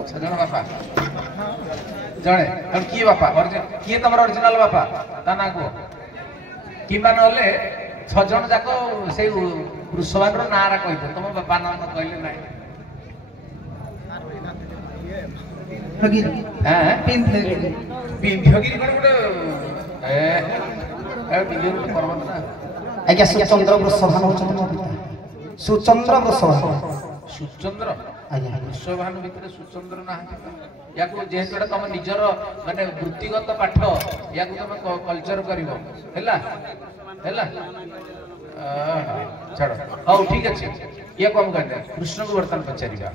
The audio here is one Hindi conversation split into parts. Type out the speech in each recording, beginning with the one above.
छजन बापा जड़े किए बापा किए तुम ओरिजिनल बापा ता ना को कि नले छजन जाक से वृषभान नारा कही तुम बापा नाम कहले ना पिंधगिरी आज्ञा सुचंद्र वृषभान होचंद्र सुचंद्र वृषभान सुचंद्र वृषभान भितर सुचंद्र ना या जेहेतु तुम निजर माने वृत्तिगत पाठ या तुम कल्चर करिवो हैला हैला छाड़ हाउ ठीक अछि ये कम कर दे कृष्ण को वर्तन पचारिबा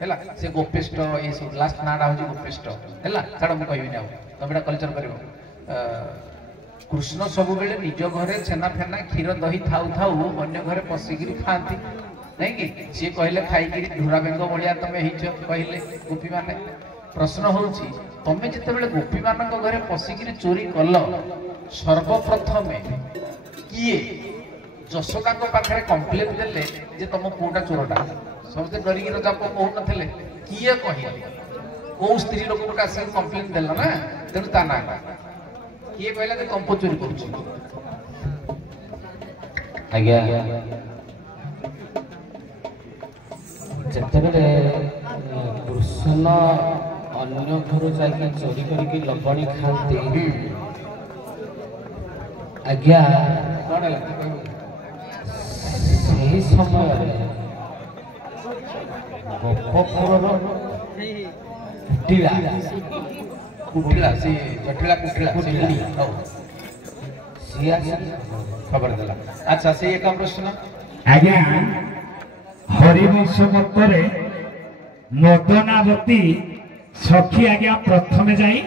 हैला से गोपेष्ट ये सब लास्ट नाडा हो गोपेष्ट हैला छाड़ म कहबी ना तुम एटा कल्चर करिवो कृष्ण सब बेले निज घरे छेना फेना क्षीर दही थाउ थाउ अन्य घरे पशिकी खाती नहीं कि सी कहले खाई ढूरा बेंग भाया तुम कहले गोपी माने प्रश्न हूँ तुम जिते गोपी मान घरे पशिकी चोरी कल सर्वप्रथम किए जशोदा पाखे कम्प्लेन देले जे तुम पुटा चोरटा समझे डरिकी रजा कहू न किए कहले कौ स्त्री लोक गोटे आस कम्प्लेन देल ना तेणु ता ना किए कहला जे कंप चोरी करुछि आज्ञा जेतेबेले कृष्ण अन्य घर जाके चोरी करके लबणी खाती आज्ञा कौन है सही समय गोपपुर कुटिला कुटिला से जटिला कुटिला सिया खबर देला अच्छा से एक प्रश्न आज्ञा हरिवंश मतरे मदनावती सखी आज्ञा प्रथमे जाई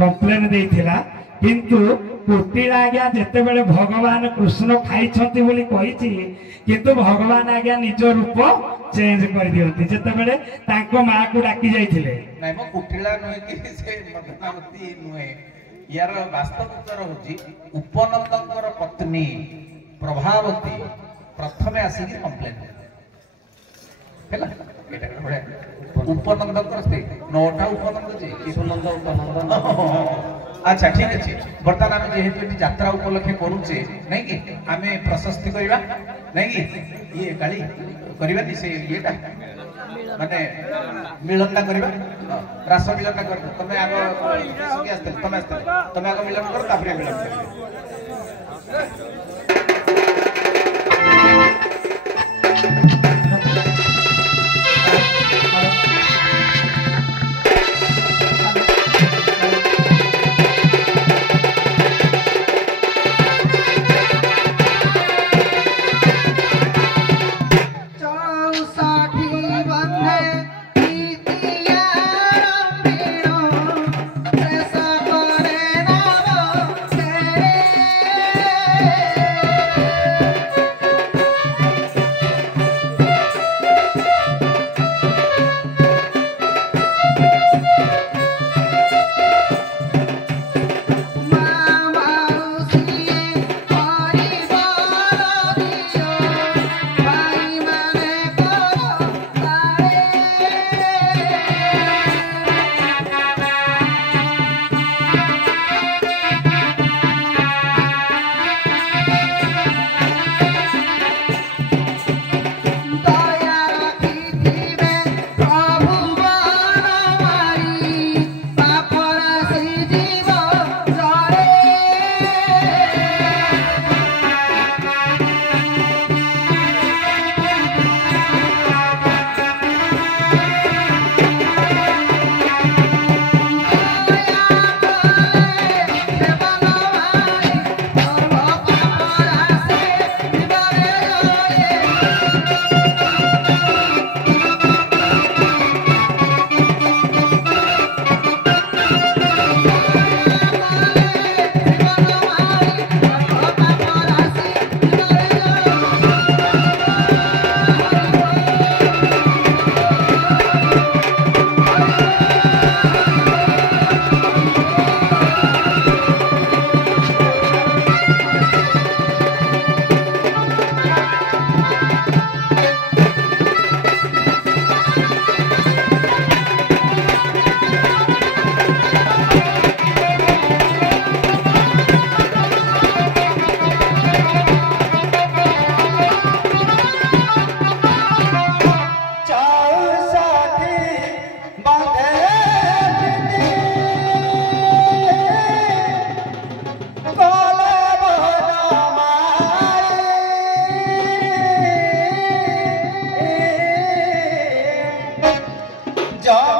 कंप्लेन देइथिला किंतु कुटिला आज्ञा जेतेबेले भगवान कृष्ण खाइछंती बोली कहिछि किंतु भगवान आज्ञा निज रूप चेंज कर दियंती जेतेबेले तांको मां को डाकी जाइथिले नै म कुटिला नय कि से मदनावती नय यार वास्तव उत्तर होछि उपनंदकर पत्नी प्रभावती प्रथमे आसिकी कंप्लेन हैला एटा बडे उपनंदकर स्त्री नोटा उपनंद जे कि सुनंद उपनंद अच्छा ठीक अछि वर्तमान हम जेहेतु यात्रा उपलक्षे करूचे नै कि आमे प्रशस्ति करिबा नै कि ये काली करिबा से येटा माने मिलनटा करिबा रास मिलनटा कर तमे आगो सखी आस्ते तमे आगो मिलन कर तापरे मिलन कर जब